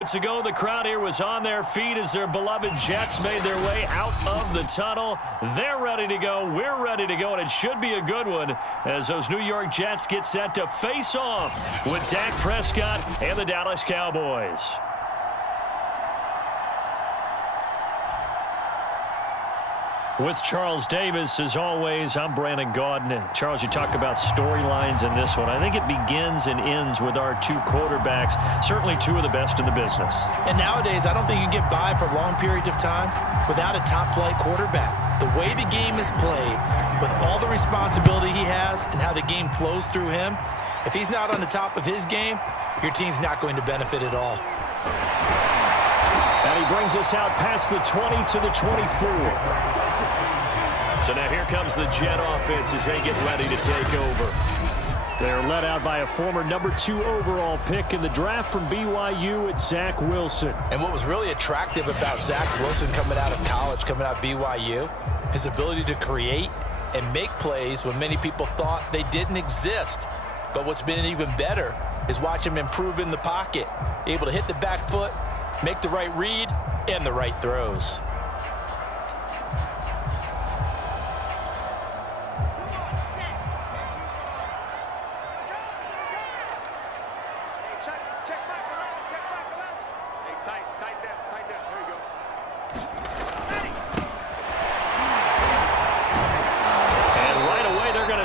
Ago, the crowd here was on their feet as their beloved Jets made their way out of the tunnel. They're ready to go. We're ready to go, and it should be a good one as those New York Jets get set to face off with Dak Prescott and the Dallas Cowboys. With Charles Davis, as always, I'm Brandon Gaudin. Charles, you talk about storylines in this one. I think it begins and ends with our two quarterbacks, certainly two of the best in the business. And nowadays, I don't think you get by for long periods of time without a top-flight quarterback. The way the game is played, with all the responsibility he has and how the game flows through him, if he's not on the top of his game, your team's not going to benefit at all. And he brings us out past the 20 to the 24. So now here comes the Jet offense as they get ready to take over. They're led out by a former #2 overall pick in the draft from BYU at Zach Wilson. And what was really attractive about Zach Wilson coming out of college, coming out of BYU, his ability to create and make plays when many people thought they didn't exist. But what's been even better is watch him improve in the pocket, able to hit the back foot, make the right read, and the right throws.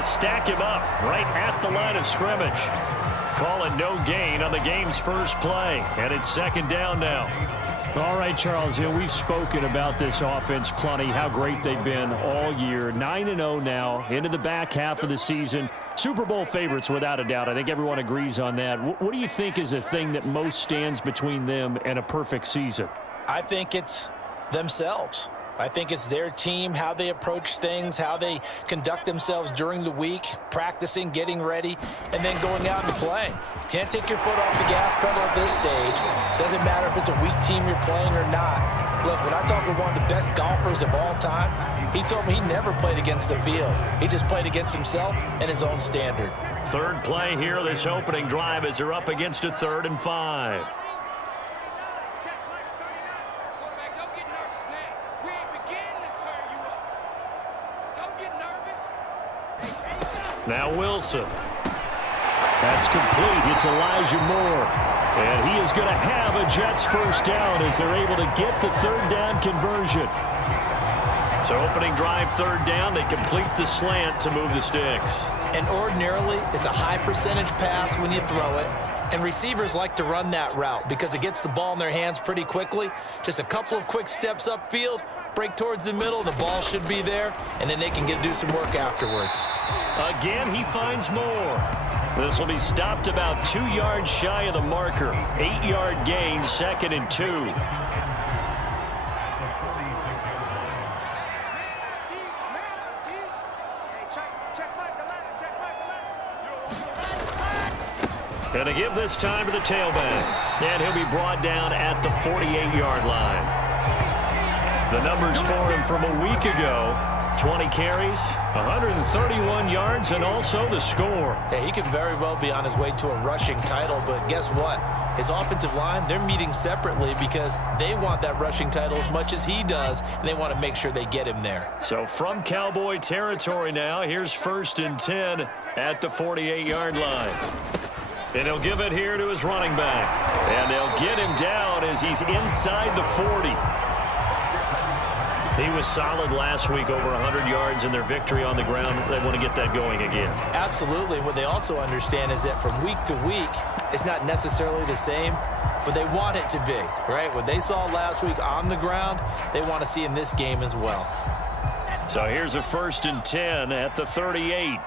Stack him up right at the line of scrimmage. Call it no gain on the game's first play, and it's second down now. All right, Charles, we've spoken about this offense plenty, how great they've been all year. 9-0 now, into the back half of the season. Super Bowl favorites, without a doubt. I think everyone agrees on that. What do you think is the thing that most stands between them and a perfect season? I think it's themselves. I think it's their team, how they approach things, how they conduct themselves during the week, practicing, getting ready, and then going out and playing. Can't take your foot off the gas pedal at this stage. Doesn't matter if it's a weak team you're playing or not. Look, when I talk with one of the best golfers of all time, he told me he never played against the field. He just played against himself and his own standard. Third play here, this opening drive as they're up against a 3rd and 5. Now Wilson. That's complete. It's Elijah Moore. And he is going to have a Jets first down as they're able to get the 3rd down conversion. So opening drive, 3rd down. They complete the slant to move the sticks. And ordinarily, it's a high percentage pass when you throw it. And receivers like to run that route because it gets the ball in their hands pretty quickly. Just a couple of quick steps upfield, break towards the middle, the ball should be there, and then they can do some work afterwards. Again, he finds more. This will be stopped about 2 yards shy of the marker. 8-yard gain, 2nd and 2. And to give this time to the tailback. And he'll be brought down at the 48-yard line. The numbers for him from a week ago: 20 carries, 131 yards, and also the score. Yeah, he could very well be on his way to a rushing title, but guess what? His offensive line, they're meeting separately because they want that rushing title as much as he does, and they want to make sure they get him there. So from Cowboy territory now, here's 1st and 10 at the 48-yard line. And he'll give it here to his running back. And they'll get him down as he's inside the 40. He was solid last week, over 100 yards in their victory on the ground. They want to get that going again. Absolutely. What they also understand is that from week to week, it's not necessarily the same, but they want it to be, right? What they saw last week on the ground, they want to see in this game as well. So here's a 1st and 10 at the 38.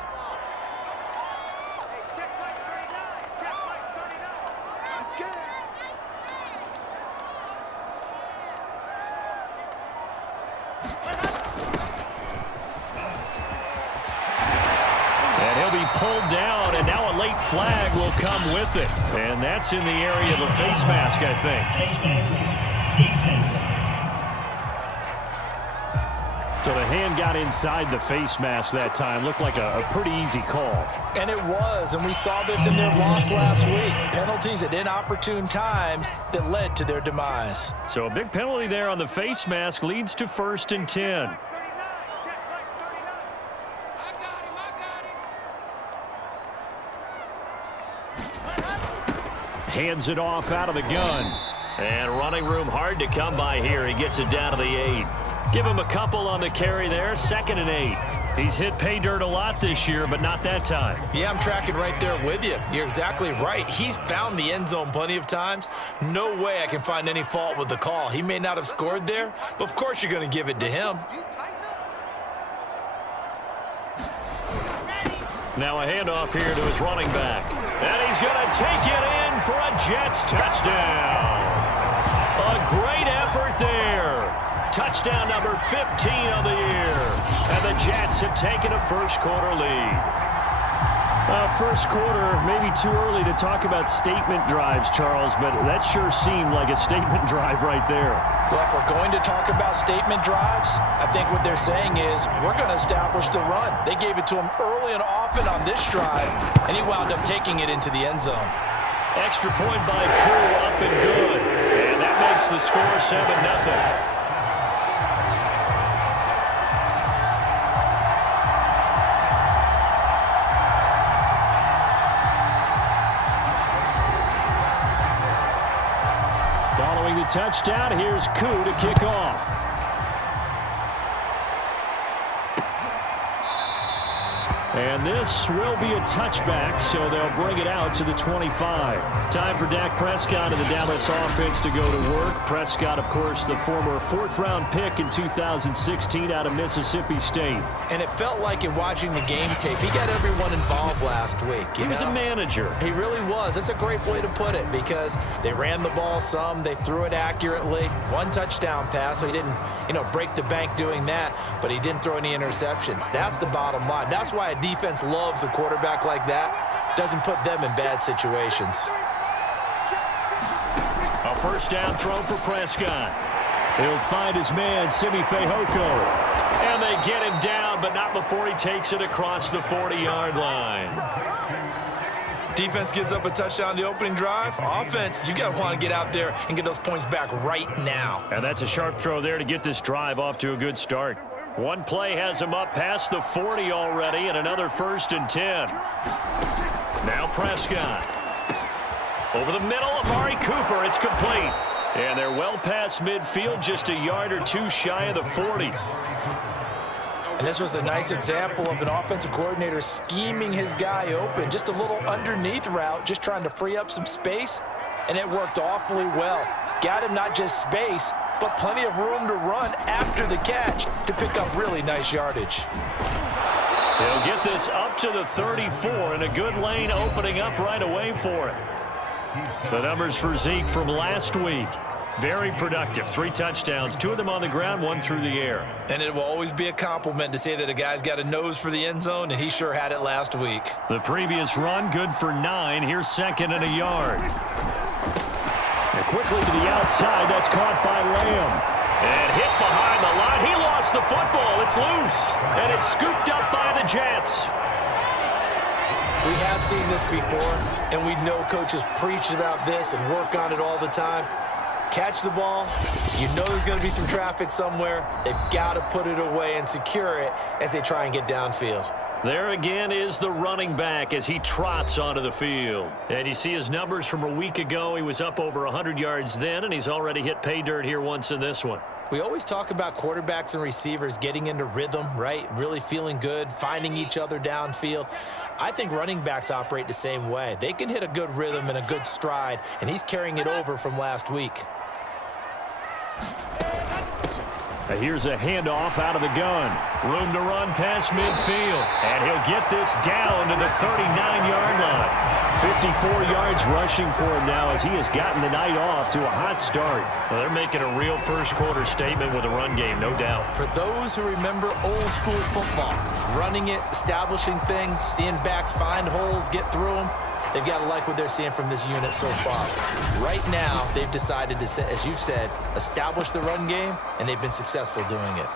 Pulled down, and now a late flag will come with it. And that's in the area of a face mask, I think. So the hand got inside the face mask that time. Looked like a pretty easy call. And it was, and we saw this in their loss last week. Penalties at inopportune times that led to their demise. So a big penalty there on the face mask leads to 1st and 10. Hands it off out of the gun. And running room hard to come by here. He gets it down to the 8. Give him a couple on the carry there. 2nd and 8. He's hit pay dirt a lot this year, but not that time. Yeah, I'm tracking right there with you. You're exactly right. He's found the end zone plenty of times. No way I can find any fault with the call. He may not have scored there, but of course you're going to give it to him. Now a handoff here to his running back. And he's going to take it in for a Jets touchdown. A great effort there. Touchdown number 15 on the year. And the Jets have taken a first-quarter lead. First quarter, maybe too early to talk about statement drives, Charles, but that sure seemed like a statement drive right there. Well, if we're going to talk about statement drives, I think what they're saying is we're going to establish the run. They gave it to him early and often on this drive, and he wound up taking it into the end zone. Extra point by Koo, up and good. And that makes the score 7-0. Touchdown. Here's Koo to kick off. And this will be a touchback, so they'll bring it out to the 25. Time for Dak Prescott and the Dallas offense to go to work. Prescott, of course, the former 4th-round pick in 2016 out of Mississippi State. And it felt like in watching the game tape, he got everyone involved last week. He was a manager. He really was. That's a great way to put it because they ran the ball some, they threw it accurately. 1 touchdown pass, so he didn't, break the bank doing that, but he didn't throw any interceptions. That's the bottom line. That's why a defense loves a quarterback like that. Doesn't put them in bad situations. A first down throw for Prescott. He'll find his man, Simi Fehoko. And they get him down, but not before he takes it across the 40-yard line. Defense gives up a touchdown on the opening drive. Offense, you got to want to get out there and get those points back right now. And that's a sharp throw there to get this drive off to a good start. One play has him up past the 40 already, and another 1st and 10. Now Prescott. Over the middle, Amari Cooper. It's complete. And they're well past midfield, just a yard or two shy of the 40. And this was a nice example of an offensive coordinator scheming his guy open. Just a little underneath route, just trying to free up some space, and it worked awfully well. Got him not just space, but plenty of room to run after the catch to pick up really nice yardage. They'll get this up to the 34, and a good lane opening up right away for it. The numbers for Zeke from last week. Very productive. 3 touchdowns, 2 of them on the ground, 1 through the air. And it will always be a compliment to say that a guy's got a nose for the end zone, and he sure had it last week. The previous run, good for 9. Here's 2nd and a yard. And quickly to the outside. That's caught by Lamb. And hit behind the line. He lost the football. It's loose. And it's scooped up by the Jets. We have seen this before, and we know coaches preach about this and work on it all the time. Catch the ball. You know there's going to be some traffic somewhere. They've got to put it away and secure it as they try and get downfield. There again is the running back as he trots onto the field. And you see his numbers from a week ago. He was up over 100 yards then, and he's already hit pay dirt here once in this one. We always talk about quarterbacks and receivers getting into rhythm, right? Really feeling good, finding each other downfield. I think running backs operate the same way. They can hit a good rhythm and a good stride, and he's carrying it over from last week. Here's a handoff out of the gun. Room to run past midfield. And he'll get this down to the 39-yard line. 54 yards rushing for him now as he has gotten the night off to a hot start. Well, they're making a real first-quarter statement with a run game, no doubt. For those who remember old-school football, running it, establishing things, seeing backs find holes, get through them, they've got to like what they're seeing from this unit so far. Right now, they've decided to, as you said, establish the run game, and they've been successful doing it.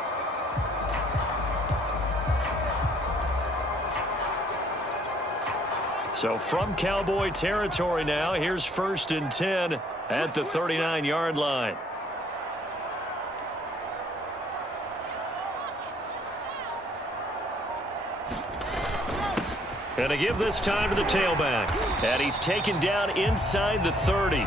So from Cowboy territory now, here's 1st and 10 at the 39-yard line. And to give this time to the tailback. And he's taken down inside the 30.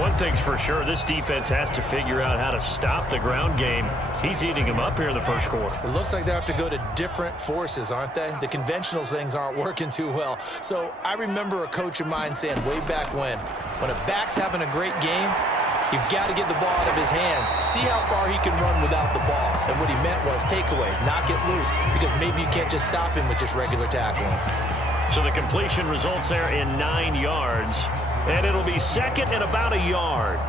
One thing's for sure, this defense has to figure out how to stop the ground game. He's eating them up here in the first quarter. It looks like they have to go to different forces, aren't they? The conventional things aren't working too well. So I remember a coach of mine saying way back when a back's having a great game, you've got to get the ball out of his hands. See how far he can run without the ball. And what he meant was takeaways, not get loose, because maybe you can't just stop him with just regular tackling. So the completion results there in 9 yards. And it'll be 2nd and about a yard.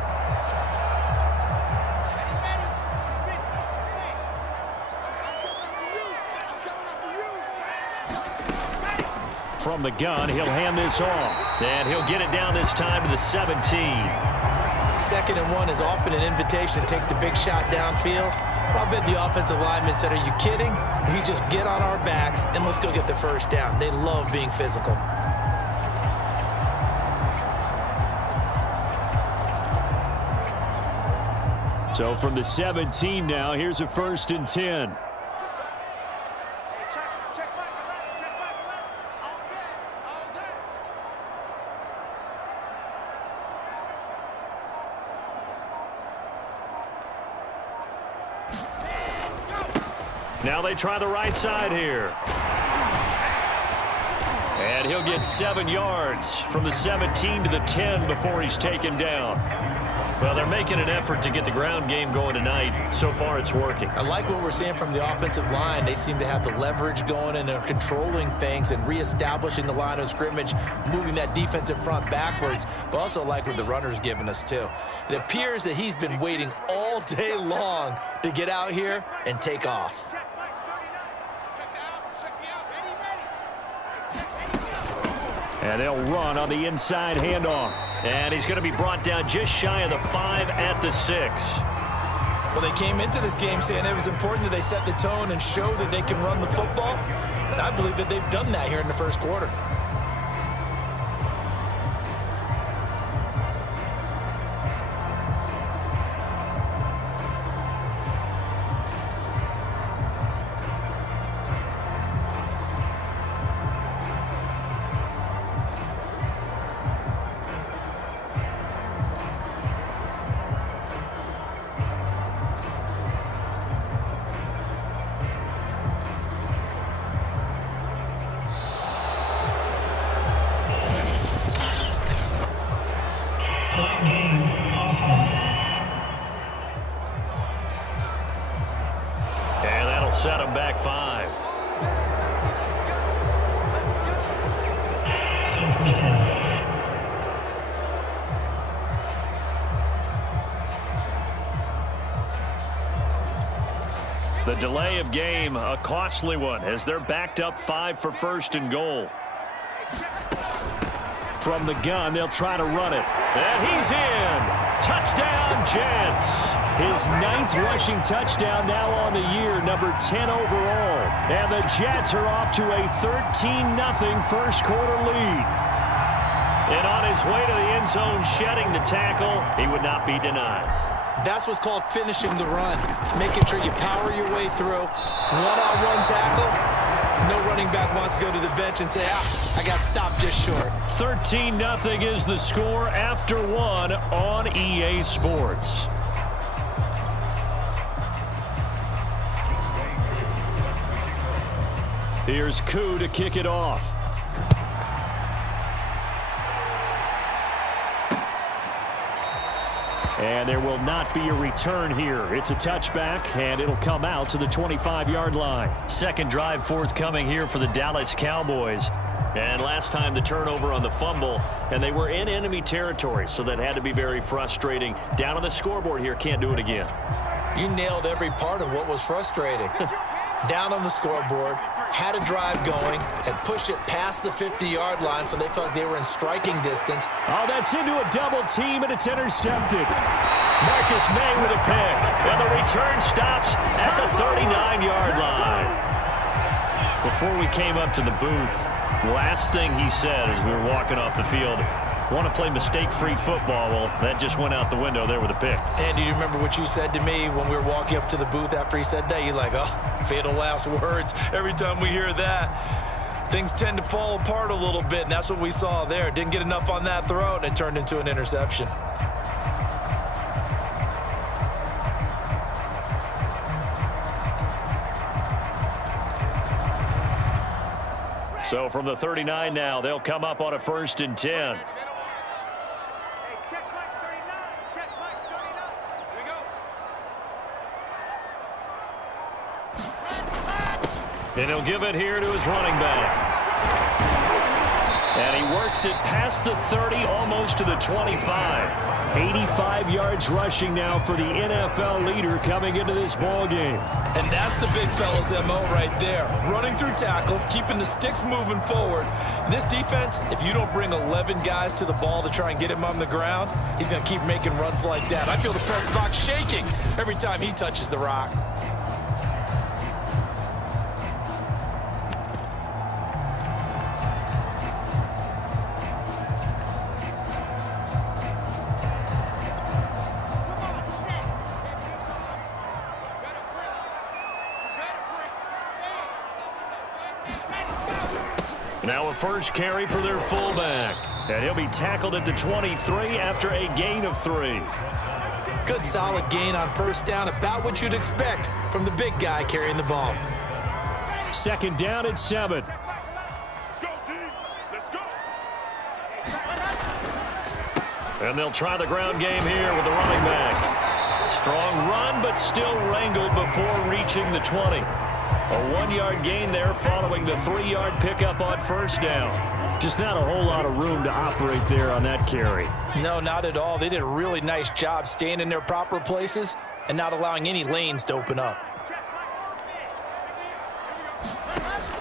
From the gun, he'll hand this off. And he'll get it down this time to the 17. 2nd and 1 is often an invitation to take the big shot downfield. I bet the offensive lineman said, are you kidding? We just get on our backs and let's go get the first down. They love being physical. So from the 17 now, here's a 1st and 10. Now they try the right side here. And he'll get 7 yards from the 17 to the 10 before he's taken down. Well, they're making an effort to get the ground game going tonight. So far, it's working. I like what we're seeing from the offensive line. They seem to have the leverage going, and they're controlling things and reestablishing the line of scrimmage, moving that defensive front backwards, but also like what the runner's giving us, too. It appears that he's been waiting all day long to get out here and take off. And they'll run on the inside handoff. And he's going to be brought down just shy of the 5 at the 6. Well, they came into this game saying it was important that they set the tone and show that they can run the football. And I believe that they've done that here in the first quarter. And that'll set him back 5. The delay of game, a costly one, as they're backed up 5 for 1st and goal. From the gun, they'll try to run it. And he's in. Touchdown, Jets. His 9th rushing touchdown now on the year, number 10 overall. And the Jets are off to a 13-0 first quarter lead. And on his way to the end zone, shedding the tackle, he would not be denied. That's what's called finishing the run, making sure you power your way through. One-on-one tackle. No running back wants to go to the bench and say, I got stopped just short. 13-0 is the score after 1 on EA Sports. Here's Koo to kick it off. And there will not be a return here. It's a touchback, and it'll come out to the 25-yard line. Second drive forthcoming here for the Dallas Cowboys. And last time the turnover on the fumble, and they were in enemy territory, so that had to be very frustrating. Down on the scoreboard here, can't do it again. You nailed every part of what was frustrating. Down on the scoreboard, had a drive going, and pushed it past the 50-yard line, so they thought they were in striking distance. Oh, that's into a double team, and it's intercepted. Marcus May with a pick, and the return stops at the 39-yard line. Before we came up to the booth, last thing he said as we were walking off the field, want to play mistake-free football. Well, that just went out the window there with a pick. And do you remember what you said to me when we were walking up to the booth after he said that? You're like, oh, fatal last words. Every time we hear that, things tend to fall apart a little bit, and that's what we saw there. Didn't get enough on that throw, and it turned into an interception. So from the 39 now, they'll come up on a 1st and 10. And he'll give it here to his running back. And he works it past the 30, almost to the 25. 85 yards rushing now for the NFL leader coming into this ball game. And that's the big fella's MO right there. Running through tackles, keeping the sticks moving forward. This defense, if you don't bring 11 guys to the ball to try and get him on the ground, he's going to keep making runs like that. I feel the press box shaking every time he touches the rock. Now a first carry for their fullback. And he'll be tackled at the 23 after a gain of 3. Good solid gain on first down, about what you'd expect from the big guy carrying the ball. 2nd down and 7. And they'll try the ground game here with the running back. Strong run, but still wrangled before reaching the 20. A 1-yard gain there following the 3-yard pickup on first down. Just not a whole lot of room to operate there on that carry. No, not at all. They did a really nice job staying in their proper places and not allowing any lanes to open up.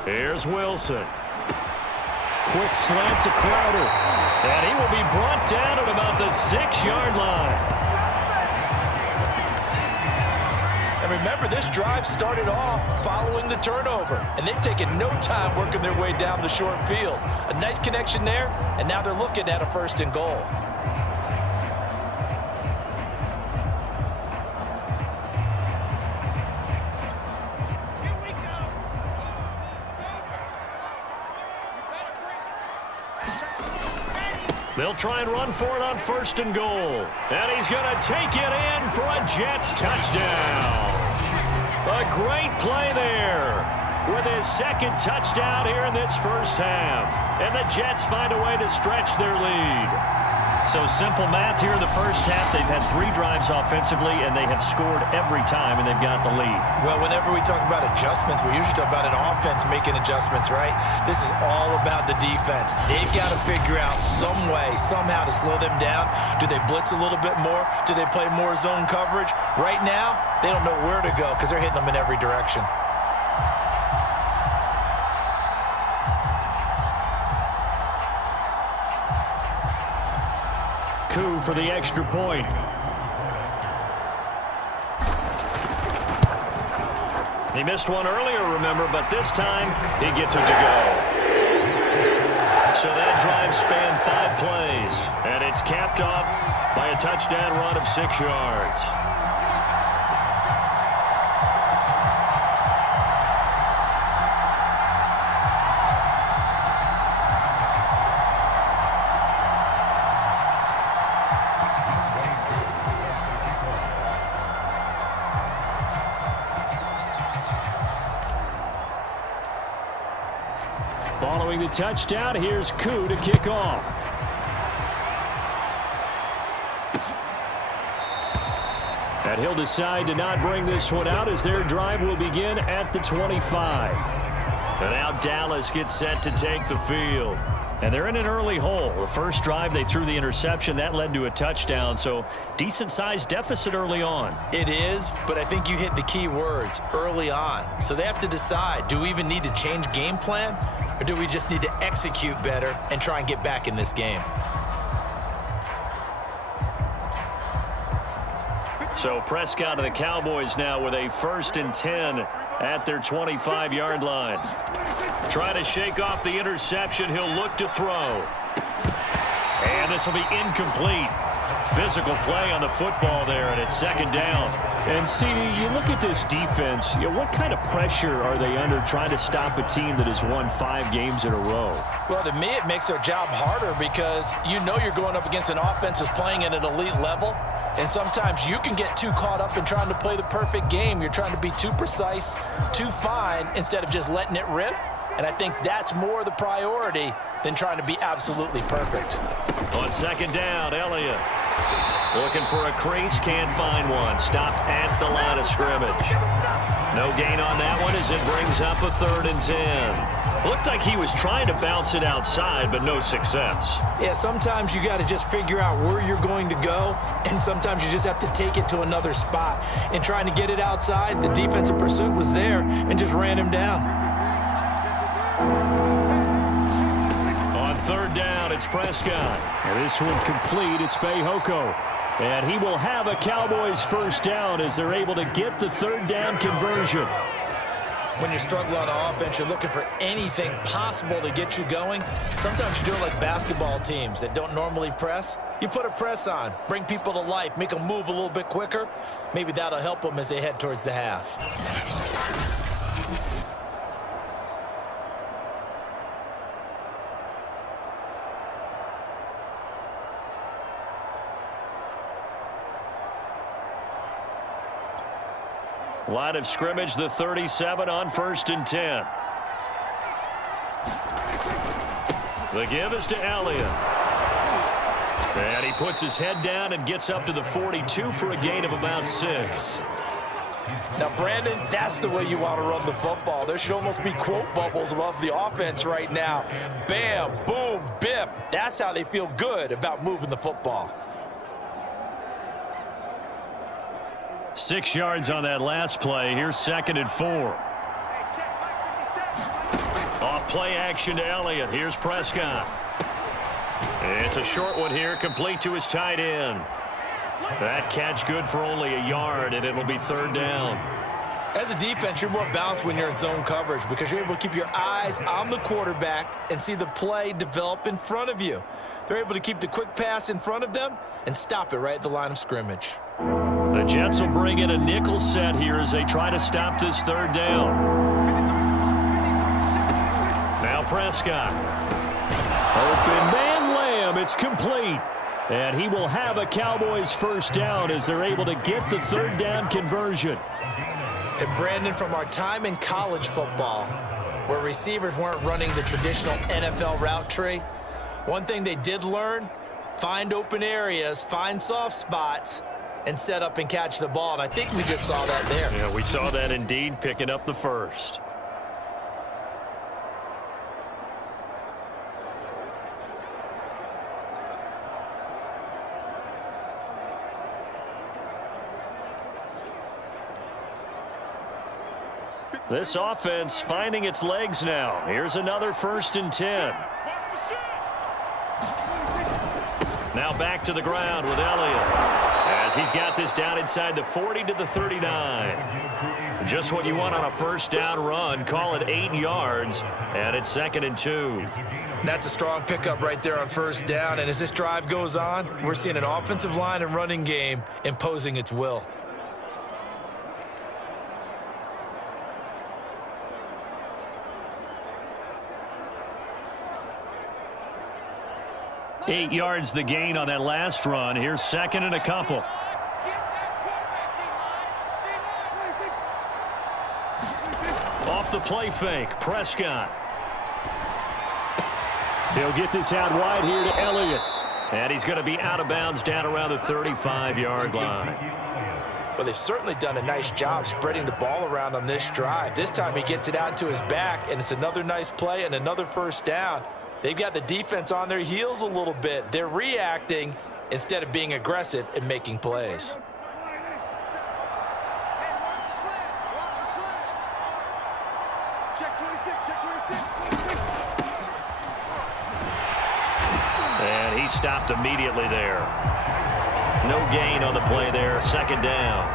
Here's Wilson. Quick slant to Crowder. And he will be brought down at about the 6-yard line. And remember, this drive started off following the turnover, and they've taken no time working their way down the short field. A nice connection there, and now they're looking at a 1st and goal. They'll try and run for it on 1st and goal. And he's going to take it in for a Jets touchdown. A great play there with his 2nd touchdown here in this first half. And the Jets find a way to stretch their lead. So simple math here in the first half. They've had 3 drives offensively, and they have scored every time, and they've got the lead. Well, whenever we talk about adjustments, we usually talk about an offense making adjustments, right? This is all about the defense. They've got to figure out some way, somehow to slow them down. Do they blitz a little bit more? Do they play more zone coverage? Right now, they don't know where to go because they're hitting them in every direction. Coup for the extra point. He missed one earlier, remember, but this time he gets it to go. So that drive spanned 5 plays, and it's capped off by a touchdown run of 6 yards. Following the touchdown, here's Koo to kick off. And he'll decide to not bring this one out as their drive will begin at the 25. And now Dallas gets set to take the field. And they're in an early hole. The first drive, they threw the interception. That led to a touchdown, so decent-sized deficit early on. It is, but I think you hit the key words, early on. So they have to decide, do we even need to change game plan, or do we just need to execute better and try and get back in this game? So Prescott and the Cowboys now with a 1st and 10 at their 25-yard line. Trying to shake off the interception. He'll look to throw. And this will be incomplete. Physical play on the football there, and it's second down. And, CD, you look at this defense, what kind of pressure are they under trying to stop a team that has won 5 games in a row? Well, to me, it makes their job harder because you know you're going up against an offense that's playing at an elite level, and sometimes you can get too caught up in trying to play the perfect game. You're trying to be too precise, too fine, instead of just letting it rip, and I think that's more the priority than trying to be absolutely perfect. On second down, Elliott. Looking for a crease, can't find one. Stopped at the line of scrimmage. No gain on that one as it brings up a 3rd and 10. Looked like he was trying to bounce it outside, but no success. Yeah, sometimes you got to just figure out where you're going to go, and sometimes you just have to take it to another spot. And trying to get it outside, the defensive pursuit was there and just ran him down. On 3rd down, it's Prescott. And this one complete. It's Fehoko. And he will have a Cowboys 1st down as they're able to get the 3rd down conversion. When you're struggling on offense, you're looking for anything possible to get you going. Sometimes you do it like basketball teams that don't normally press. You put a press on, bring people to life, make them move a little bit quicker. Maybe that'll help them as they head towards the half. Line of scrimmage, the 37 on 1st and 10. The give is to Elliott. And he puts his head down and gets up to the 42 for a gain of about 6. Now, Brandon, that's the way you want to run the football. There should almost be quote bubbles above the offense right now. Bam, boom, biff. That's how they feel good about moving the football. 6 yards on that last play. Here's 2nd and 4. Off play action to Elliott. Here's Prescott. It's a short one here, complete to his tight end. That catch good for only a yard, and it'll be 3rd down. As a defense, you're more balanced when you're in zone coverage because you're able to keep your eyes on the quarterback and see the play develop in front of you. They're able to keep the quick pass in front of them and stop it right at the line of scrimmage. The Jets will bring in a nickel set here as they try to stop this 3rd down. Now Prescott. Open man Lamb. It's complete. And he will have a Cowboys 1st down as they're able to get the 3rd down conversion. And Brandon, from our time in college football, where receivers weren't running the traditional NFL route tree, one thing they did learn, find open areas, find soft spots, and set up and catch the ball. And I think we just saw that there. Yeah, we saw that indeed, picking up the 1st. This offense finding its legs now. Here's another 1st and 10. Now back to the ground with Elliott as he's got this down inside the 40 to the 39. Just what you want on a 1st down run. Call it 8 yards, and it's 2nd and 2. That's a strong pickup right there on 1st down. And as this drive goes on, we're seeing an offensive line and running game imposing its will. Eight yards the gain on that last run. Here's 2nd and a couple. Off the play fake, Prescott. He'll get this out wide here to Elliott. And he's going to be out of bounds down around the 35-yard line. Well, they've certainly done a nice job spreading the ball around on this drive. This time he gets it out to his back, and it's another nice play and another 1st down. They've got the defense on their heels a little bit. They're reacting instead of being aggressive and making plays. And he stopped immediately there. No gain on the play there. 2nd down.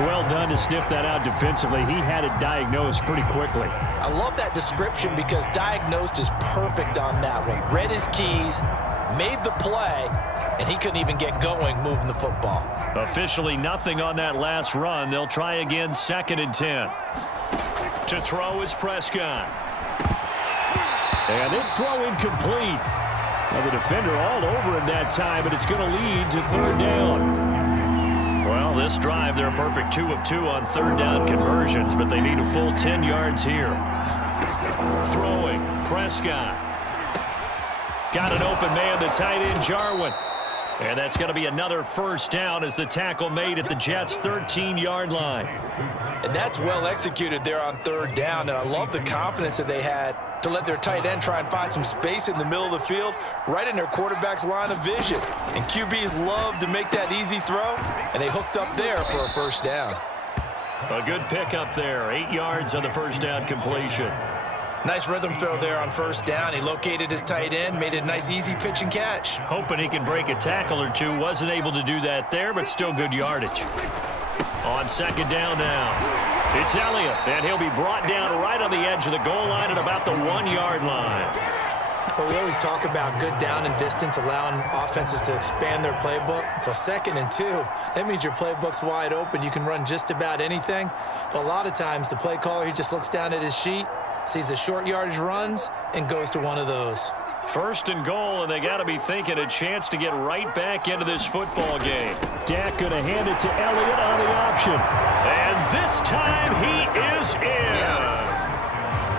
Well done to sniff that out defensively. He had it diagnosed pretty quickly. I love that description because diagnosed is perfect on that one. Read his keys, made the play, and he couldn't even get going moving the football. Officially nothing on that last run. They'll try again 2nd and 10. To throw is Prescott. And this throw incomplete. Well, the defender all over him that time, but it's going to lead to 3rd down. Well, this drive, they're a perfect 2 of 2 on 3rd down conversions, but they need a full 10 yards here. Throwing, Prescott. Got an open man, the tight end, Jarwin. And that's going to be another 1st down as the tackle made at the Jets' 13-yard line. And that's well executed there on 3rd down, and I love the confidence that they had to let their tight end try and find some space in the middle of the field, right in their quarterback's line of vision. And QBs love to make that easy throw, and they hooked up there for a 1st down. A good pickup there, 8 yards on the 1st down completion. Nice rhythm throw there on 1st down. He located his tight end, made it a nice easy pitch and catch. Hoping he could break a tackle or two. Wasn't able to do that there, but still good yardage. On 2nd down now, it's Elliott, and he'll be brought down right on the edge of the goal line at about the 1-yard line. Well, we always talk about good down and distance, allowing offenses to expand their playbook. Well, 2nd and 2, that means your playbook's wide open. You can run just about anything. But a lot of times, the play caller, he just looks down at his sheet, sees the short yardage runs, and goes to one of those. 1st and goal, and they got to be thinking a chance to get right back into this football game. Dak going to hand it to Elliott on the option. And this time he is in. Yes.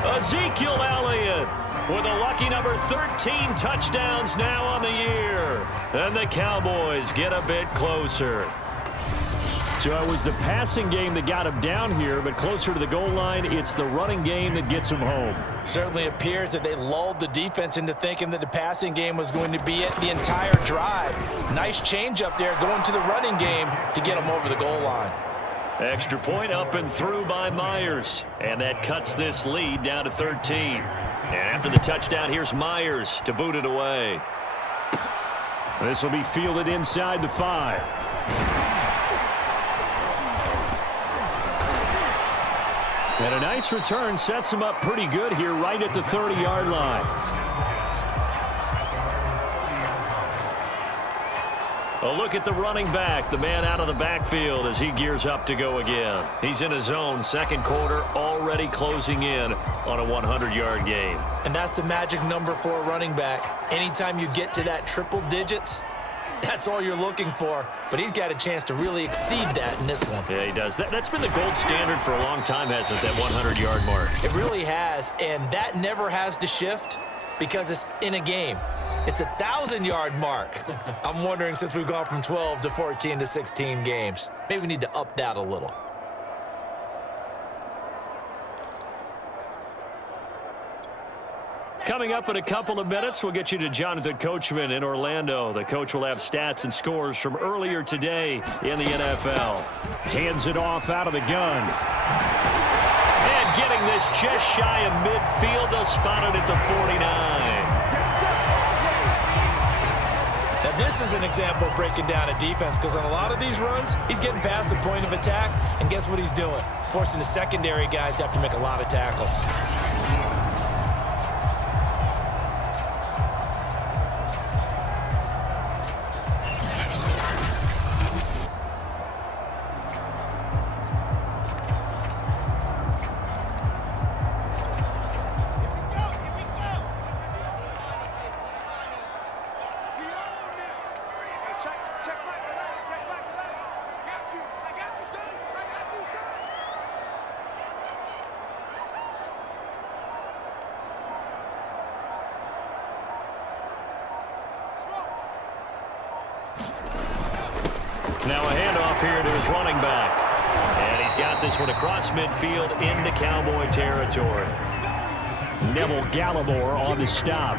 Ezekiel Elliott with a lucky number 13 touchdowns now on the year. And the Cowboys get a bit closer. So it was the passing game that got him down here, but closer to the goal line, it's the running game that gets him home. Certainly appears that they lulled the defense into thinking that the passing game was going to be it the entire drive. Nice change up there going to the running game to get them over the goal line. Extra point up and through by Myers. And that cuts this lead down to 13. And after the touchdown, here's Myers to boot it away. This will be fielded inside the 5. And a nice return sets him up pretty good here right at the 30-yard line. A look at the running back, the man out of the backfield as he gears up to go again. He's in his zone, 2nd quarter, already closing in on a 100-yard game. And that's the magic number for a running back. Anytime you get to that triple digits, that's all you're looking for. But he's got a chance to really exceed that in this one. Yeah, he does. That's been the gold standard for a long time, hasn't it, that 100-yard mark? It really has, and that never has to shift because it's in a game. It's a 1,000-yard mark. I'm wondering, since we've gone from 12 to 14 to 16 games, maybe we need to up that a little. Coming up in a couple of minutes, we'll get you to Jonathan Coachman in Orlando. The coach will have stats and scores from earlier today in the NFL. Hands it off out of the gun. And getting this just shy of midfield, they'll spot it at the 49. Now, this is an example of breaking down a defense because on a lot of these runs, he's getting past the point of attack, and guess what he's doing? Forcing the secondary guys to have to make a lot of tackles. Now a handoff here to his running back. And he's got this one across midfield into Cowboy territory. Neville Gallimore on the stop.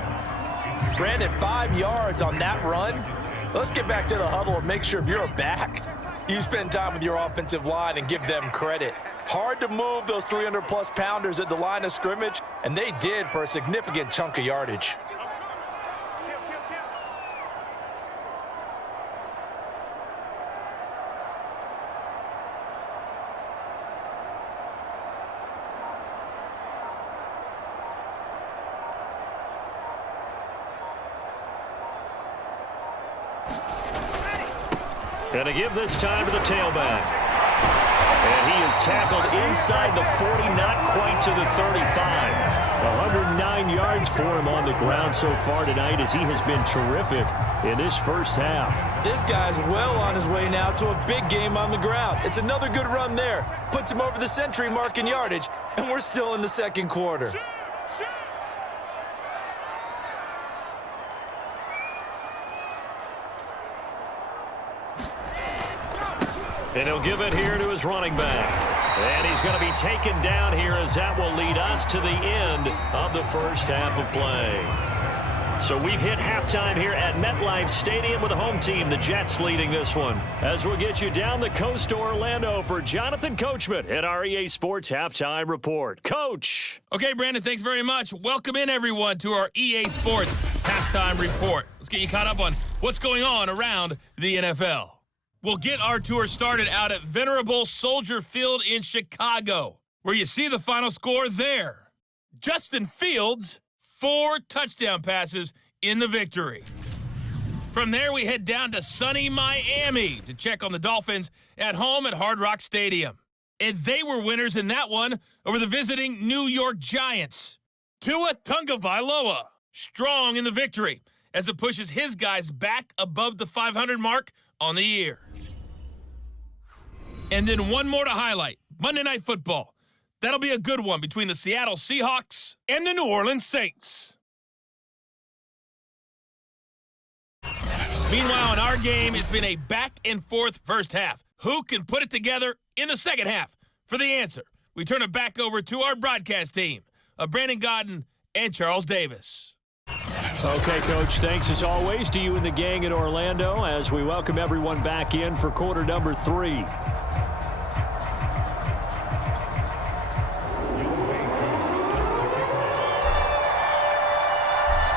Brandon, 5 yards on that run. Let's get back to the huddle and make sure if you're a back, you spend time with your offensive line and give them credit. Hard to move those 300-plus pounders at the line of scrimmage, and they did for a significant chunk of yardage. And to give this time to the tailback. And he is tackled inside the 40, not quite to the 35. 109 yards for him on the ground so far tonight as he has been terrific in this first half. This guy's well on his way now to a big game on the ground. It's another good run there. Puts him over the century mark in yardage, and we're still in the second quarter. And he'll give it here to his running back. And he's going to be taken down here as that will lead us to the end of the first half of play. So we've hit halftime here at MetLife Stadium with the home team, the Jets, leading this one. As we'll get you down the coast to Orlando for Jonathan Coachman at our EA Sports Halftime Report. Coach. Okay, Brandon, thanks very much. Welcome in, everyone, to our EA Sports Halftime Report. Let's get you caught up on what's going on around the NFL. We'll get our tour started out at Venerable Soldier Field in Chicago, where you see the final score there. Justin Fields, 4 touchdown passes in the victory. From there, we head down to sunny Miami to check on the Dolphins at home at Hard Rock Stadium. And they were winners in that one over the visiting New York Giants. Tua Tagovailoa, strong in the victory as it pushes his guys back above the 500 mark on the year. And then one more to highlight, Monday Night Football. That'll be a good one between the Seattle Seahawks and the New Orleans Saints. Meanwhile, in our game, it's been a back-and-forth first half. Who can put it together in the second half? For the answer, we turn it back over to our broadcast team of Brandon Godden and Charles Davis. Okay, Coach, thanks as always to you and the gang in Orlando as we welcome everyone back in for quarter number 3.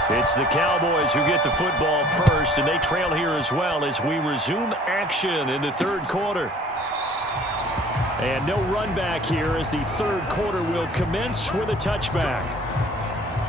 It's the Cowboys who get the football first, and they trail here as well as we resume action in the third quarter. And no run back here as the third quarter will commence with a touchback.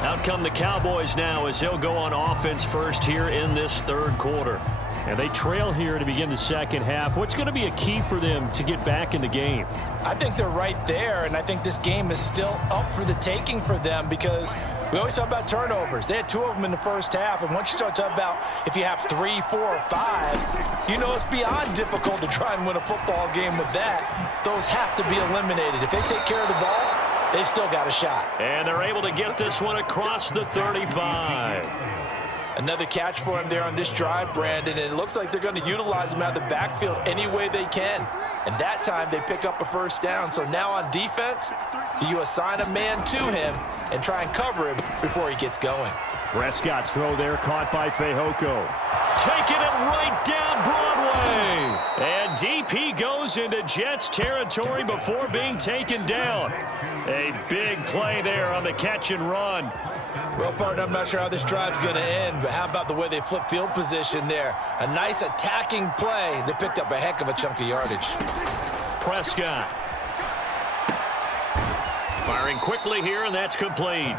Out come the Cowboys now as they'll go on offense first here in this third quarter. And they trail here to begin the second half. What's going to be a key for them to get back in the game? I think they're right there, and I think this game is still up for the taking for them because we always talk about turnovers. They had 2 of them in the first half, and once you start talking about if you have 3, 4, or 5, you know it's beyond difficult to try and win a football game with that. Those have to be eliminated. If they take care of the ball, they've still got a shot. And they're able to get this one across the 35. Another catch for him there on this drive, Brandon, and it looks like they're going to utilize him out of the backfield any way they can. And that time they pick up a first down. So now on defense, do you assign a man to him and try and cover him before he gets going? Prescott's throw there caught by Fehoko. Taking it right down Broadway. And DP goes into Jets territory before being taken down. A big play there on the catch and run. Well, partner, I'm not sure how this drive's going to end, but how about the way they flip field position there? A nice attacking play. They picked up a heck of a chunk of yardage. Prescott. Firing quickly here, and that's complete.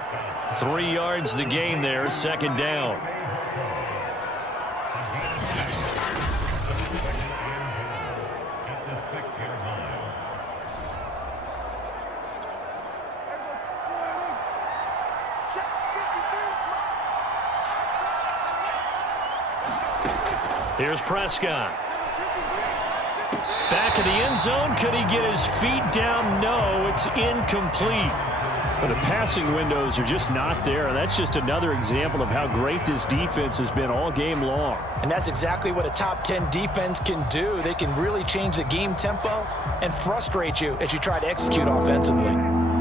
3 yards the gain there, second down. Here's Prescott. Back in the end zone. Could he get his feet down? No, it's incomplete. But the passing windows are just not there. That's just another example of how great this defense has been all game long. And that's exactly what a top 10 defense can do. They can really change the game tempo and frustrate you as you try to execute offensively.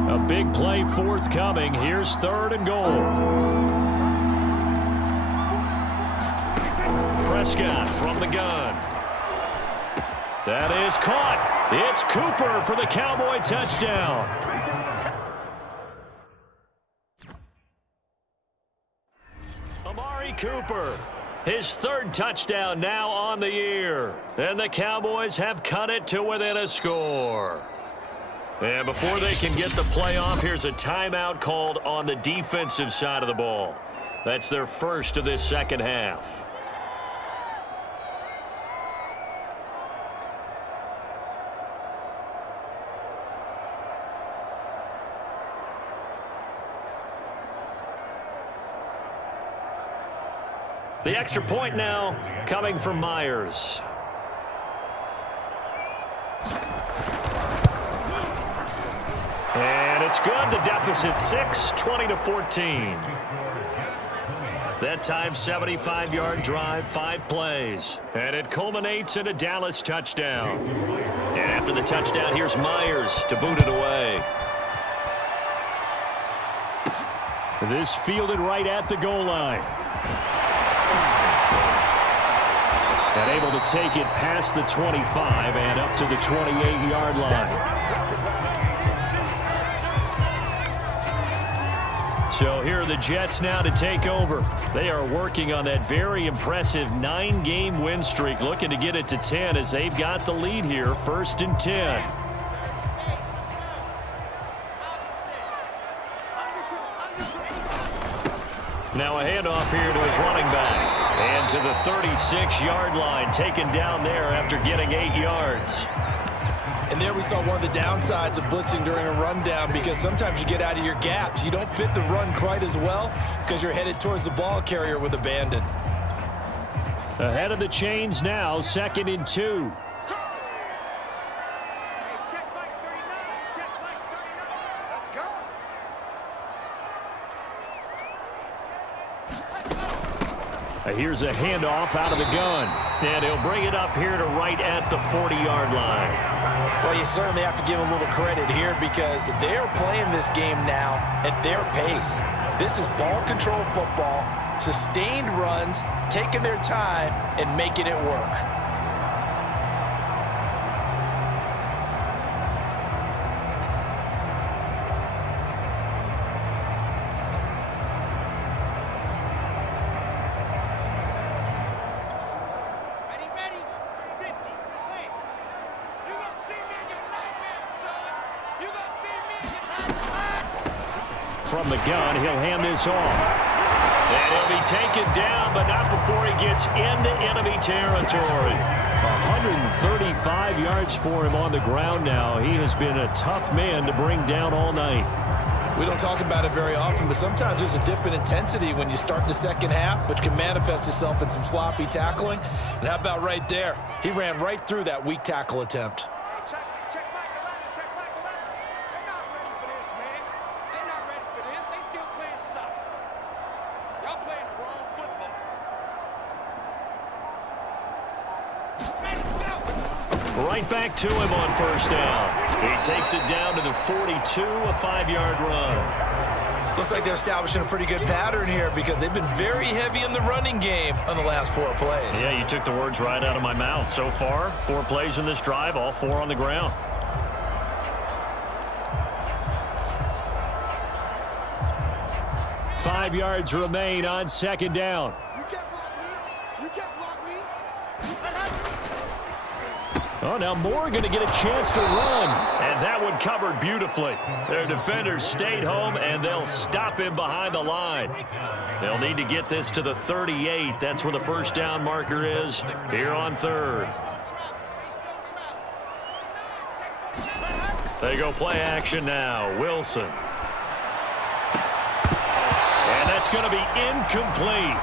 A big play forthcoming. Here's 3rd and goal. Prescott from the gun. That is caught. It's Cooper for the Cowboy touchdown. Amari Cooper, his 3rd touchdown now on the year. And the Cowboys have cut it to within a score. And before they can get the play off, here's a timeout called on the defensive side of the ball. That's their first of this second half. The extra point now coming from Myers. And it's good. The deficit 6, 20-14. That time, 75-yard drive, 5 plays. And it culminates in a Dallas touchdown. And after the touchdown, here's Myers to boot it away. This fielded right at the goal line. And able to take it past the 25 and up to the 28-yard line. So here are the Jets now to take over. They are working on that very impressive 9-game win streak, looking to get it to 10 as they've got the lead here, 1st and 10. Now a handoff here to his running back. And to the 36-yard line, taken down there after getting 8 yards. And there we saw one of the downsides of blitzing during a rundown, because sometimes you get out of your gaps. You don't fit the run quite as well because you're headed towards the ball carrier with abandon. Ahead of the chains now, 2nd and 2. Here's a handoff out of the gun. And he'll bring it up here to right at the 40-yard line. Well, you certainly have to give a little credit here because they're playing this game now at their pace. This is ball control football, sustained runs, taking their time and making it work. From the gun, he'll hand this off. And he'll be taken down, but not before he gets into enemy territory. 135 yards for him on the ground now. He has been a tough man to bring down all night. We don't talk about it very often, but sometimes there's a dip in intensity when you start the second half, which can manifest itself in some sloppy tackling. And how about right there? He ran right through that weak tackle attempt. Right back to him on 1st down. He takes it down to the 42, a 5-yard run. Looks like they're establishing a pretty good pattern here because they've been very heavy in the running game on the last 4 plays. Yeah, you took the words right out of my mouth. So far, 4 plays in this drive, all 4 on the ground. Five yards remain on 2nd down. You can't block me. You can't block me. Oh, now Moore going to get a chance to run. And that one covered beautifully. Their defenders stayed home, and they'll stop him behind the line. They'll need to get this to the 38. That's where the 1st down marker is here on 3rd. They go play action now. Wilson. And that's going to be incomplete.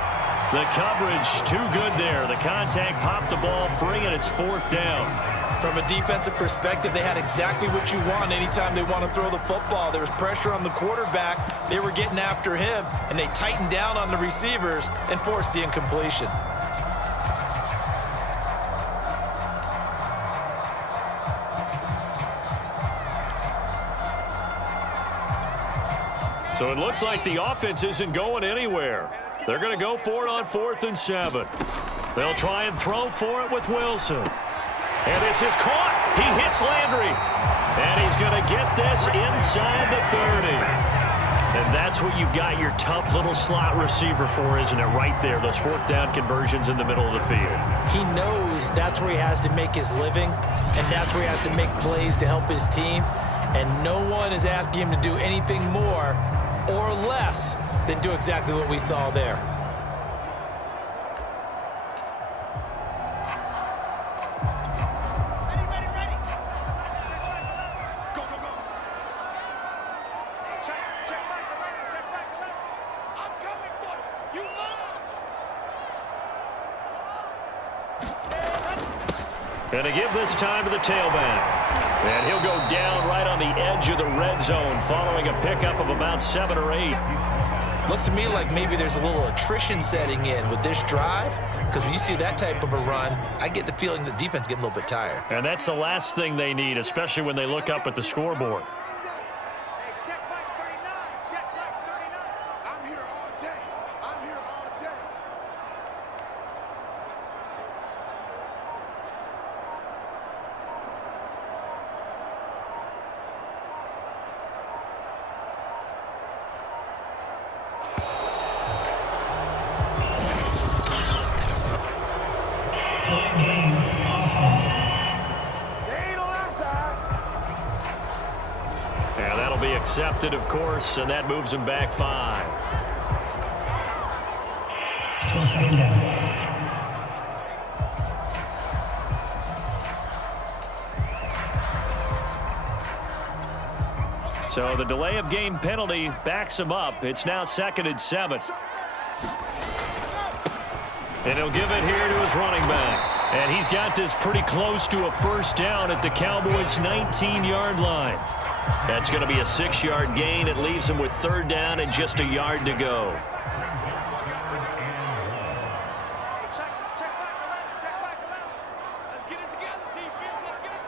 The coverage too good there. The contact popped the ball free, and it's 4th down. From a defensive perspective, they had exactly what you want anytime they want to throw the football. There was pressure on the quarterback. They were getting after him, and they tightened down on the receivers and forced the incompletion. So it looks like the offense isn't going anywhere. They're going to go for it on 4th and 7. They'll try and throw for it with Wilson. And this is caught. He hits Landry. And he's going to get this inside the 30. And that's what you've got your tough little slot receiver for, isn't it? Right there, those 4th down conversions in the middle of the field. He knows that's where he has to make his living, and that's where he has to make plays to help his team. And no one is asking him to do anything more or less than do exactly what we saw there. Ready. Go. Check back the left. I'm coming for you. You move. Going to give this time to the tailback. And he'll go down right on the edge of the red zone following a pickup of about 7 or 8. Looks to me like maybe there's a little attrition setting in with this drive, because when you see that type of a run, I get the feeling the defense getting a little bit tired. And that's the last thing they need, especially when they look up at the scoreboard. Check back 39. Check back 39. I'm here all day. I'm here all day. And that'll be accepted, of course, and that moves him back 5. Still second down. So the delay of game penalty backs him up. It's now 2nd and 7. And he'll give it here to his running back. And he's got this pretty close to a first down at the Cowboys' 19-yard line. That's going to be a 6-yard gain. It leaves him with 3rd down and just a yard to go. Check back 11. Check back 11. Let's get it together, defense. Let's get it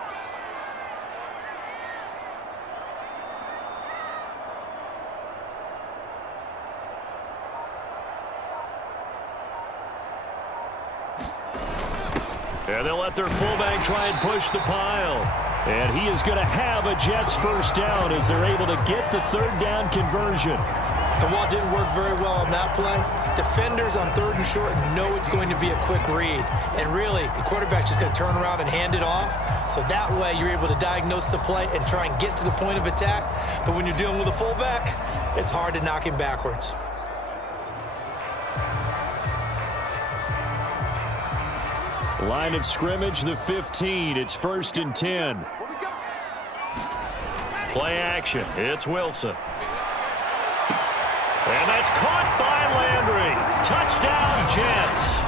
together. And they'll let their fullback try and push the pile. And he is going to have a Jets first down as they're able to get the 3rd down conversion. And while it didn't work very well on that play, defenders on 3rd and short know it's going to be a quick read. And really, the quarterback's just going to turn around and hand it off. So that way, you're able to diagnose the play and try and get to the point of attack. But when you're dealing with a fullback, it's hard to knock him backwards. Line of scrimmage, the 15. It's 1st and 10. Play action. It's Wilson. And that's caught by Landry. Touchdown, Jets.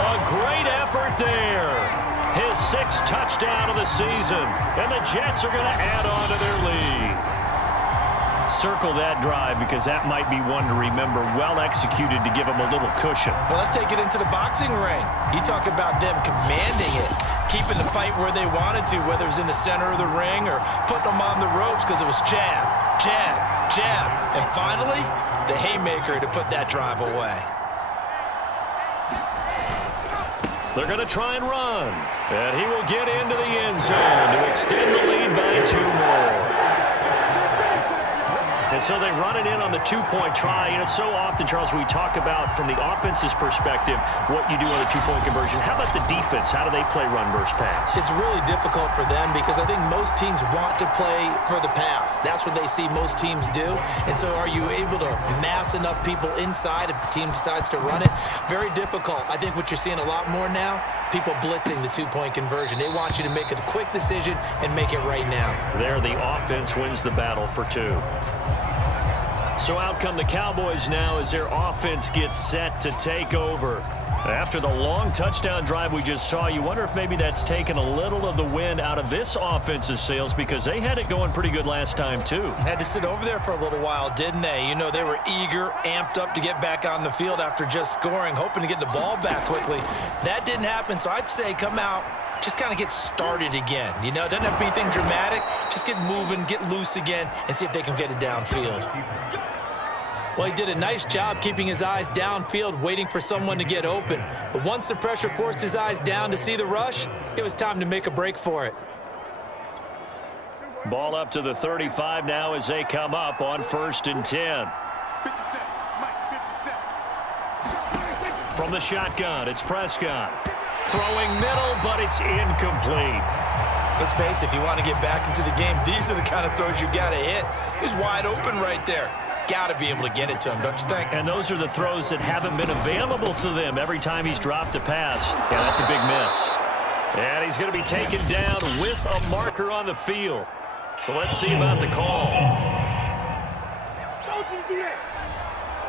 A great effort there. His 6th touchdown of the season. And the Jets are going to add on to their lead. Circle that drive because that might be one to remember. Well executed to give him a little cushion. Well, let's take it into the boxing ring. You talk about them commanding it, keeping the fight where they wanted to, whether it was in the center of the ring or putting them on the ropes because it was jab, jab, jab. And finally, the haymaker to put that drive away. They're going to try and run. And he will get into the end zone to extend the lead by 2 more. And so they run it in on the 2-point try. And it's so often, Charles, we talk about from the offense's perspective what you do on a 2-point conversion. How about the defense? How do they play run versus pass? It's really difficult for them because I think most teams want to play for the pass. That's what they see most teams do. And so are you able to mass enough people inside if the team decides to run it? Very difficult. I think what you're seeing a lot more now, people blitzing the 2-point conversion. They want you to make a quick decision and make it right now. There, the offense wins the battle for 2. So out come the Cowboys now as their offense gets set to take over. After the long touchdown drive we just saw, you wonder if maybe that's taken a little of the wind out of this offense's sails because they had it going pretty good last time too. Had to sit over there for a little while, didn't they? You know, they were eager, amped up to get back on the field after just scoring, hoping to get the ball back quickly. That didn't happen, so I'd say come out, just kind of get started again. You know, it doesn't have to be anything dramatic. Just get moving, get loose again, and see if they can get it downfield. Well, he did a nice job keeping his eyes downfield, waiting for someone to get open. But once the pressure forced his eyes down to see the rush, it was time to make a break for it. Ball up to the 35 now as they come up on 1st and 10. 57. Mike, 57. From the shotgun, it's Prescott. Throwing middle, but it's incomplete. Let's face it, if you want to get back into the game, these are the kind of throws you got to hit. He's wide open right there. Got to be able to get it to him, don't you think? And those are the throws that haven't been available to them every time he's dropped a pass. Yeah, that's a big miss. And he's going to be taken down with a marker on the field. So let's see about the call.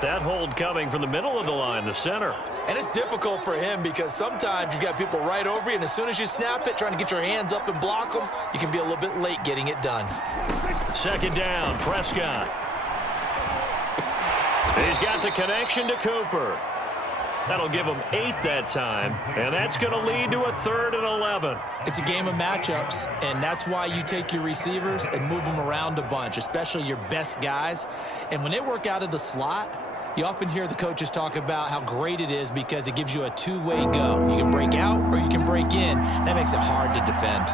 That hold coming from the middle of the line, the center. And it's difficult for him because sometimes you've got people right over you, and as soon as you snap it, trying to get your hands up and block them, you can be a little bit late getting it done. Second down, Prescott. He's got the connection to Cooper. That'll give him 8 that time, and that's going to lead to a 3rd and 11. It's a game of matchups, and that's why you take your receivers and move them around a bunch, especially your best guys. And when they work out of the slot, you often hear the coaches talk about how great it is because it gives you a two-way go. You can break out or you can break in. That makes it hard to defend.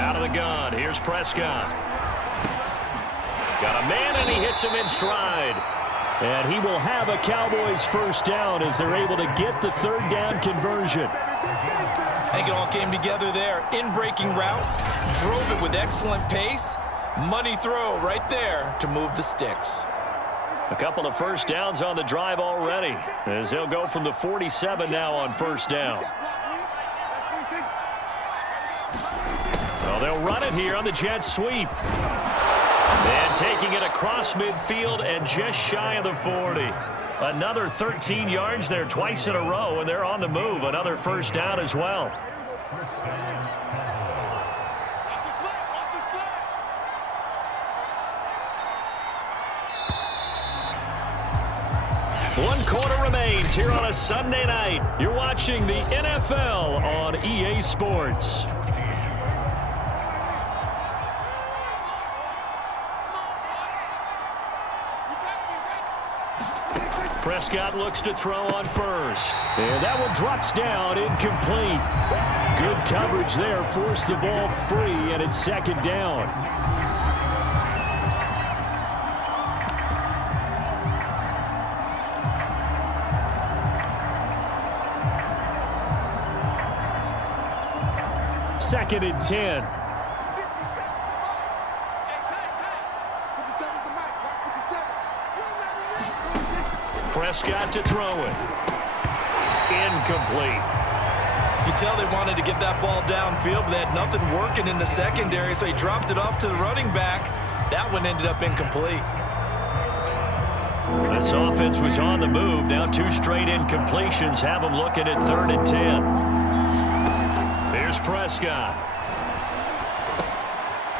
Out of the gun, here's Prescott. Got a man, and he hits him in stride. And he will have a Cowboys first down as they're able to get the 3rd down conversion. I think it all came together there. In-breaking route, drove it with excellent pace. Money throw right there to move the sticks. A couple of first downs on the drive already as they'll go from the 47 now on first down. Well, they'll run it here on the jet sweep. And taking it across midfield and just shy of the 40. Another 13 yards there twice in a row, and they're on the move. Another first down as well. One quarter remains here on a Sunday night. You're watching the NFL on EA Sports. Prescott looks to throw on first. And that one drops down, incomplete. Good coverage there, forced the ball free, and it's second down. Second and 10. Prescott to throw it. Incomplete. You can tell they wanted to get that ball downfield, but they had nothing working in the secondary, so he dropped it off to the running back. That one ended up incomplete. This offense was on the move. Now 2 straight incompletions have them looking at 3rd and 10. Here's Prescott.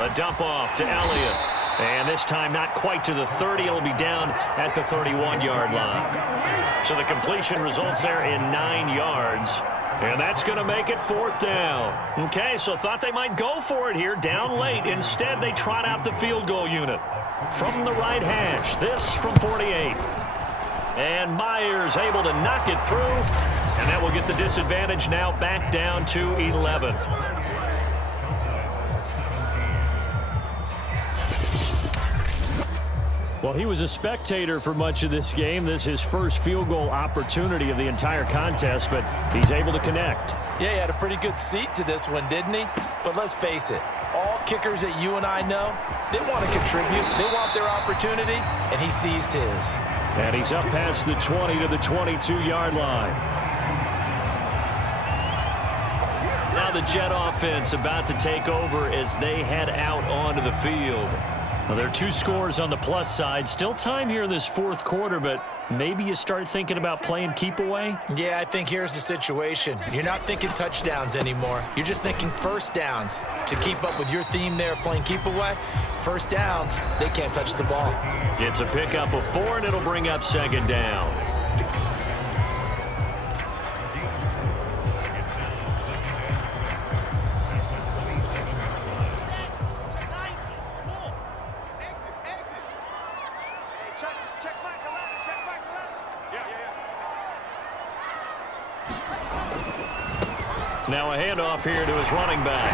A dump off to Elliott. And this time not quite to the 30. It'll be down at the 31-yard line. So the completion results there in 9 yards. And that's going to make it 4th down. Okay, so thought they might go for it here down late. Instead, they trot out the field goal unit. From the right hash, this from 48. And Myers able to knock it through. And that will get the disadvantage now back down to 11. Well, he was a spectator for much of this game. This is his first field goal opportunity of the entire contest, but he's able to connect. Yeah, he had a pretty good seat to this one, didn't he? But let's face it, all kickers that you and I know, they want to contribute. They want their opportunity, and he seized his. And he's up past the 20 to the 22-yard line. Now the Jet offense about to take over as they head out onto the field. Well, there are 2 scores on the plus side. Still time here in this 4th quarter, but maybe you start thinking about playing keep away? Yeah, I think here's the situation. You're not thinking touchdowns anymore. You're just thinking first downs. To keep up with your theme there playing keep away, first downs, they can't touch the ball. It's a pickup of 4, and it'll bring up second down. Now a handoff here to his running back.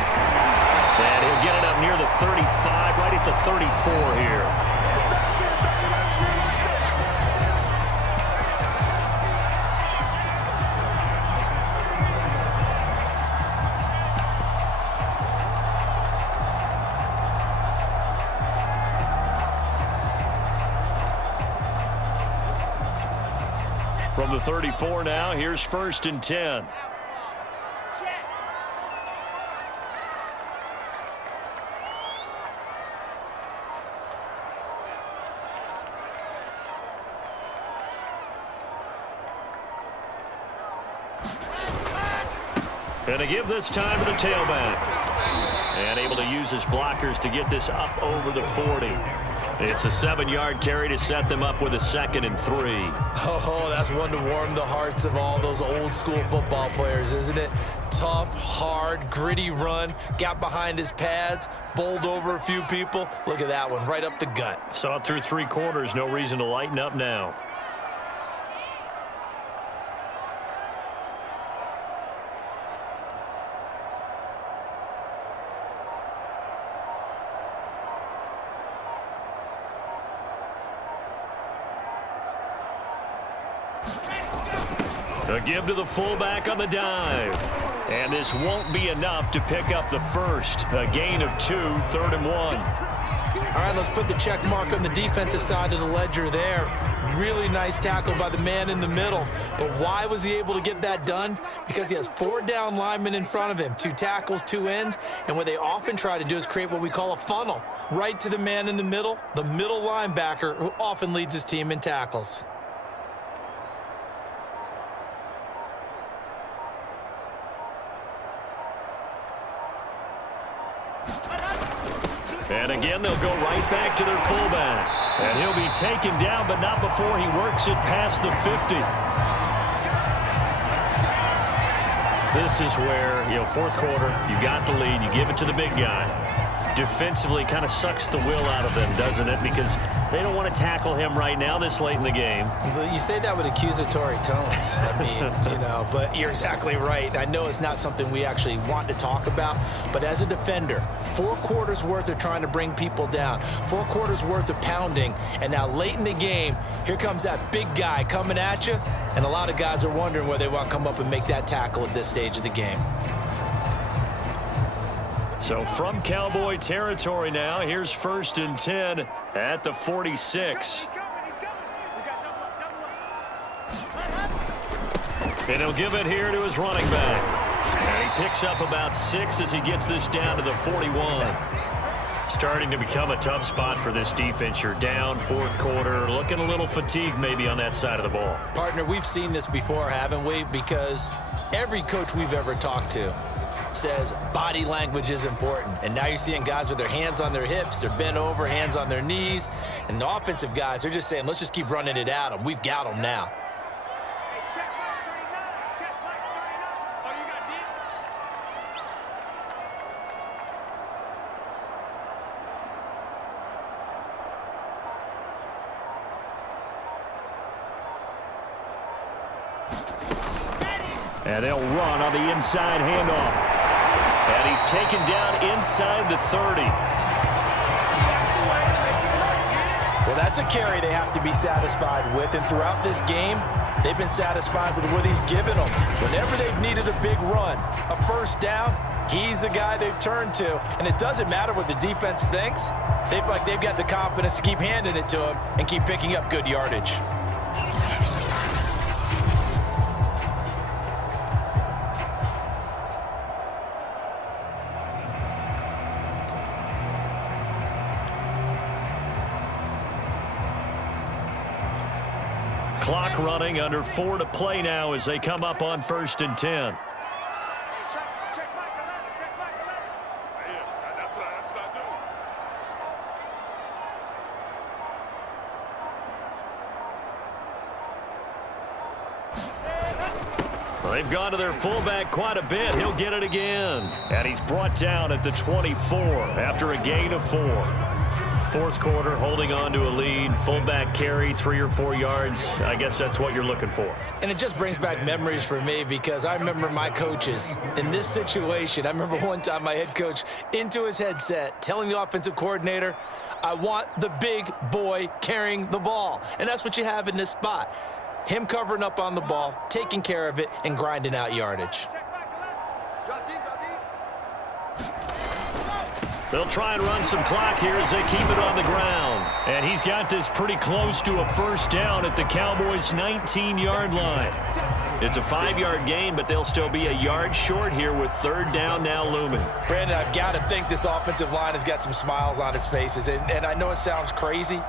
And he'll get it up near the 35, right at the 34 here. From the 34 now, here's 1st and 10. And to give this time to the tailback. And able to use his blockers to get this up over the 40. It's a 7-yard carry to set them up with a 2nd and 3. Oh, that's one to warm the hearts of all those old school football players, isn't it? Tough, hard, gritty run, got behind his pads, bowled over a few people. Look at that one, right up the gut. Saw it through 3 quarters, no reason to lighten up now. A give to the fullback on the dive. And this won't be enough to pick up the first. A gain of 2, 3rd and 1. All right, let's put the check mark on the defensive side of the ledger there. Really nice tackle by the man in the middle. But why was he able to get that done? Because he has 4 down linemen in front of him, 2 tackles, 2 ends. And what they often try to do is create what we call a funnel. Right to the man in the middle linebacker, who often leads his team in tackles. And again, they'll go right back to their fullback. And he'll be taken down, but not before he works it past the 50. This is where, 4th quarter, you got the lead, you give it to the big guy. Defensively kind of sucks the will out of them, doesn't it? Because they don't want to tackle him right now this late in the game. But you say that with accusatory tones. I mean, but you're exactly right. I know it's not something we actually want to talk about, but as a defender, 4 quarters worth of trying to bring people down, 4 quarters worth of pounding, and now late in the game, here comes that big guy coming at you, and a lot of guys are wondering where they want to come up and make that tackle at this stage of the game. So from Cowboy territory now, here's 1st and 10 at the 46. And he'll give it here to his running back. And he picks up about 6 as he gets this down to the 41. Starting to become a tough spot for this defense. You're down 4th quarter, looking a little fatigued maybe on that side of the ball. Partner, we've seen this before, haven't we? Because every coach we've ever talked to says body language is important. And now you're seeing guys with their hands on their hips, they're bent over, hands on their knees. And the offensive guys, they're just saying, let's just keep running it at them. We've got them now. And they'll run on the inside handoff. And he's taken down inside the 30. Well, that's a carry they have to be satisfied with. And throughout this game, they've been satisfied with what he's given them. Whenever they've needed a big run, a 1st down, he's the guy they've turned to. And it doesn't matter what the defense thinks. They've got the confidence to keep handing it to him and keep picking up good yardage. Clock running, under 4 to play now as they come up on 1st and 10. They've gone to their fullback quite a bit. He'll get it again. And he's brought down at the 24 after a gain of 4. 4th quarter, holding on to a lead. Fullback carry, 3 or 4 yards. I guess that's what you're looking for. And it just brings back memories for me because I remember my coaches in this situation. I remember one time my head coach into his headset telling the offensive coordinator, I want the big boy carrying the ball. And that's what you have in this spot. Him covering up on the ball, taking care of it, and grinding out yardage. They'll try and run some clock here as they keep it on the ground. And he's got this pretty close to a 1st down at the Cowboys' 19-yard line. It's a 5-yard gain, but they'll still be a yard short here with 3rd down now looming. Brandon, I've got to think this offensive line has got some smiles on its faces. And I know it sounds crazy,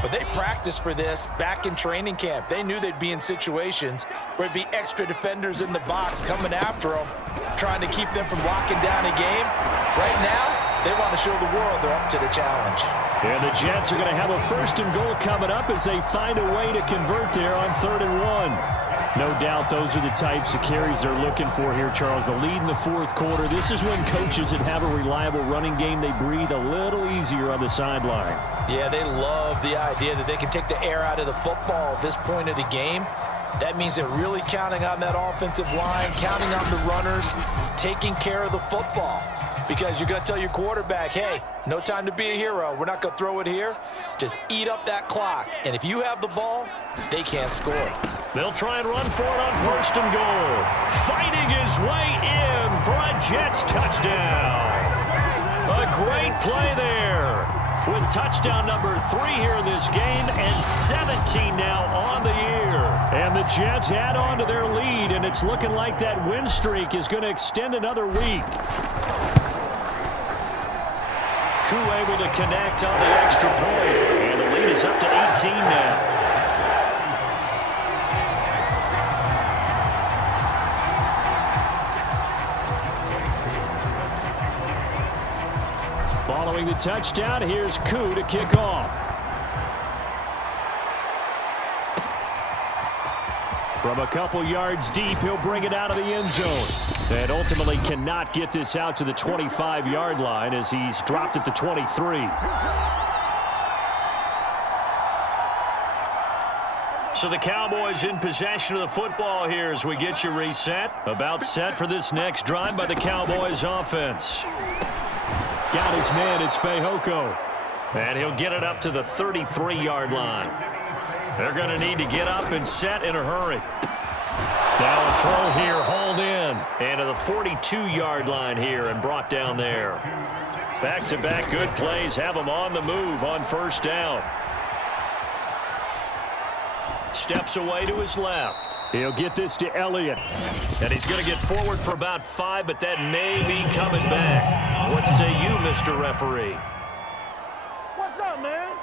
but they practiced for this back in training camp. They knew they'd be in situations where it'd be extra defenders in the box coming after them. trying to keep them from locking down a game. Right now, they want to show the world they're up to the challenge. And the Jets are going to have a 1st and goal coming up as they find a way to convert there on 3rd and 1. No doubt those are the types of carries they're looking for here, Charles. The lead in the 4th quarter. This is when coaches that have a reliable running game, they breathe a little easier on the sideline. Yeah, they love the idea that they can take the air out of the football at this point of the game. That means they're really counting on that offensive line, counting on the runners, taking care of the football. Because you're going to tell your quarterback, hey, no time to be a hero. We're not going to throw it here. Just eat up that clock. And if you have the ball, they can't score. They'll try and run for it on 1st and goal. Fighting his way in for a Jets touchdown. A great play there. With touchdown number 3 here in this game and 17 now on the year. And the Jets add on to their lead, and it's looking like that win streak is going to extend another week. Koo able to connect on the extra point, and the lead is up to 18 now. Following the touchdown, here's Koo to kick off. From a couple yards deep, he'll bring it out of the end zone. And ultimately cannot get this out to the 25-yard line as he's dropped at the 23. So the Cowboys in possession of the football here as we get you reset. About set for this next drive by the Cowboys offense. Got his man, it's Fehoko. And he'll get it up to the 33-yard line. They're going to need to get up and set in a hurry. Now a throw here, hauled in. And to the 42-yard line here and brought down there. Back-to-back good plays have him on the move on 1st down. Steps away to his left. He'll get this to Elliott. And he's going to get forward for about 5, but that may be coming back. What say you, Mr. Referee? What's up, man?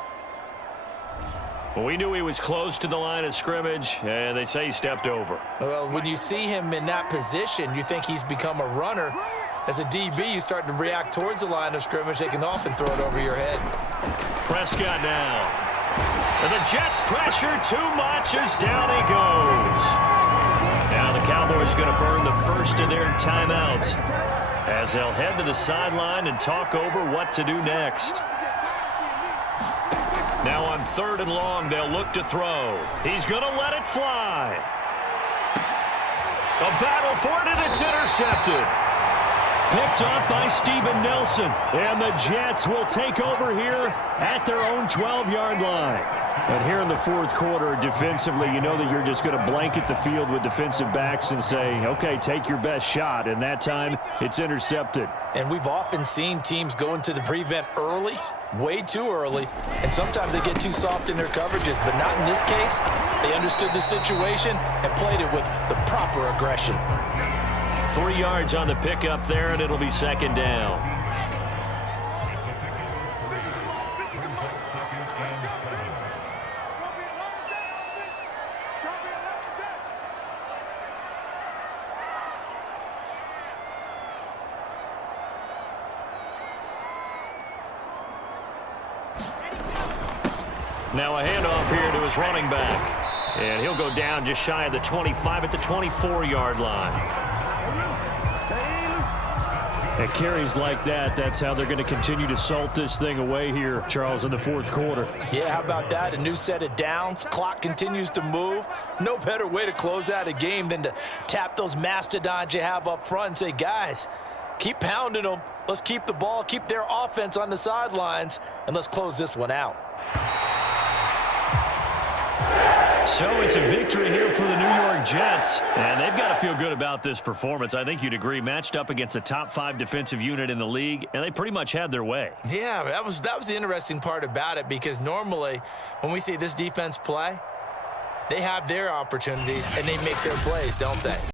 Well, we knew he was close to the line of scrimmage, and they say he stepped over. Well, when you see him in that position, you think he's become a runner. As a DB, you start to react towards the line of scrimmage. They can often throw it over your head. Prescott now. And the Jets pressure too much as down he goes. Now the Cowboys going to burn the 1st of their timeouts as they'll head to the sideline and talk over what to do next. Now on 3rd and long, they'll look to throw. He's going to let it fly. A battle for it, and it's intercepted. Picked off by Steven Nelson. And the Jets will take over here at their own 12-yard line. But here in the 4th quarter, defensively, you know that you're just going to blanket the field with defensive backs and say, okay, take your best shot. And that time, it's intercepted. And we've often seen teams go into the prevent early, way too early, and sometimes they get too soft in their coverages, but not in this case. They understood the situation and played it with the proper aggression. 3 yards on the pickup there, and it'll be 2nd down. Now a handoff here to his running back. And he'll go down just shy of the 25 at the 24-yard line. At carries like that, that's how they're going to continue to salt this thing away here, Charles, in the 4th quarter. Yeah, how about that? A new set of downs. Clock continues to move. No better way to close out a game than to tap those mastodons you have up front and say, guys, keep pounding them. Let's keep the ball, keep their offense on the sidelines, and let's close this one out. So it's a victory here for the New York Jets, and they've got to feel good about this performance. I think you'd agree, matched up against a top 5 defensive unit in the league, and they pretty much had their way. Yeah, that was the interesting part about it, because normally when we see this defense play, they have their opportunities and they make their plays, don't they?